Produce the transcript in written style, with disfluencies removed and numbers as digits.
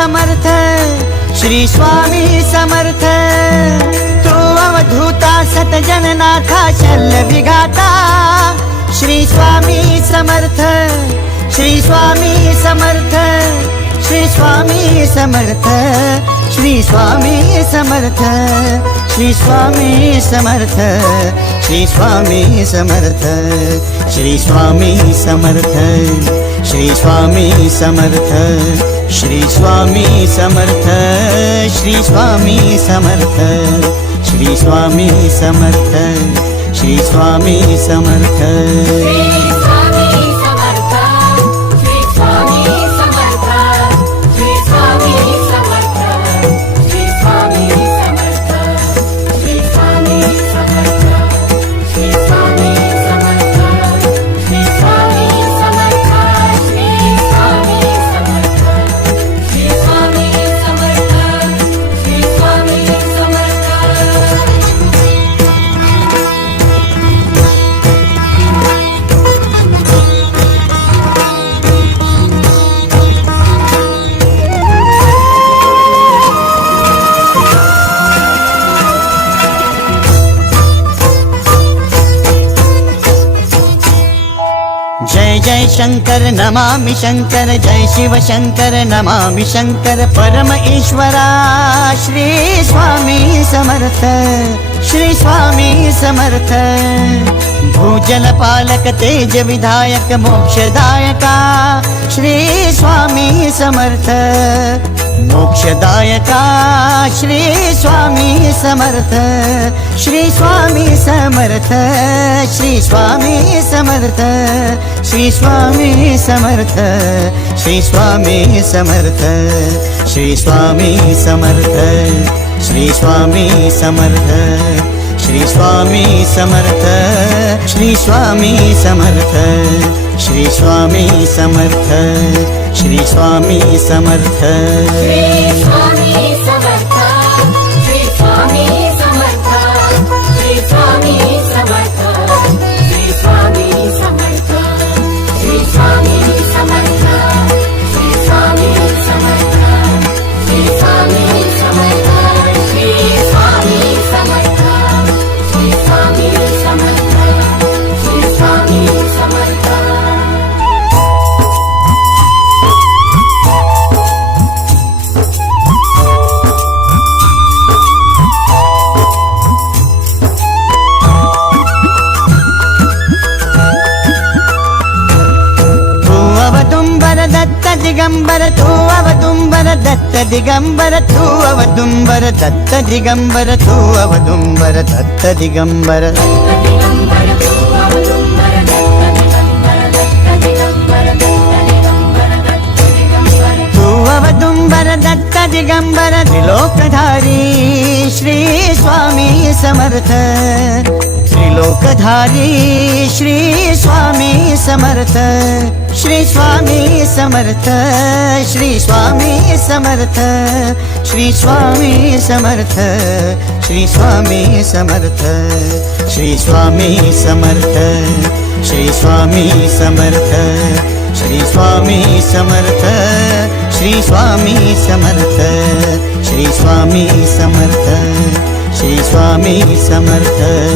समर्थ, श्री स्वामी समर्थ. तू अवधूता सतजननाथा शल्य विघाता, श्री स्वामी समर्थ, श्री स्वामी समर्थ, श्री स्वामी समर्थ, श्री स्वामी समर्थ, श्री स्वामी समर्थ, श्री स्वामी समर्थ, श्री स्वामी समर्थ, श्री स्वामी समर्थ, श्री स्वामी समर्थ, श्री स्वामी समर्थ, श्री स्वामी समर्थ, श्री स्वामी समर्थ. जय जय शंकर नमामि शंकर, जय शिव शंकर नमामि शंकर. परम ईश्वरा श्री स्वामी समर्थ, श्री स्वामी समर्थ. भूजल पालक तेज विधायक मोक्षदायका, श्री स्वामी समर्थ. मोक्षदायका श्री स्वामी समर्थ, श्री स्वामी समर्थ, श्री स्वामी समर्थ, श्री स्वामी समर्थ, श्री स्वामी समर्थ, श्री स्वामी समर्थ, श्री स्वामी समर्थ, श्री स्वामी समर्थ, श्री स्वामी समर्थ, श्री स्वामी समर्थ, श्री स्वामी समर्थ. श्री स्वामी समर्थ, श्री स्वामी समर्थ, श्री स्वामी समर्थ, श्री स्वामी समर्थ, श्री स्वामी समर्थ, श्री स्वामी समर्थ, श्री स्वामी समर्थ, श्री स्वामी समर्थ, श्री स्वामी समर्थ, श्री स्वामी समर्थ. दिगंबर तू अवदुंबर दत्त दिगंबर तू अवदुंबर दत्त दिगंबर तू अवदुंबर दत्त दिगंबर. तू अवदुंबर दत्त दिगंबर त्रिलोकधारी श्री स्वामी समर्थ, त्रिलोकधारी श्री स्वामी समर्थ, श्री स्वामी समर्थ, श्री स्वामी समर्थ, श्री स्वामी समर्थ, श्री स्वामी समर्थ, श्री स्वामी समर्थ, श्री स्वामी समर्थ, श्री स्वामी समर्थ, श्री स्वामी समर्थ, श्री स्वामी समर्थ, श्री स्वामी समर्थ.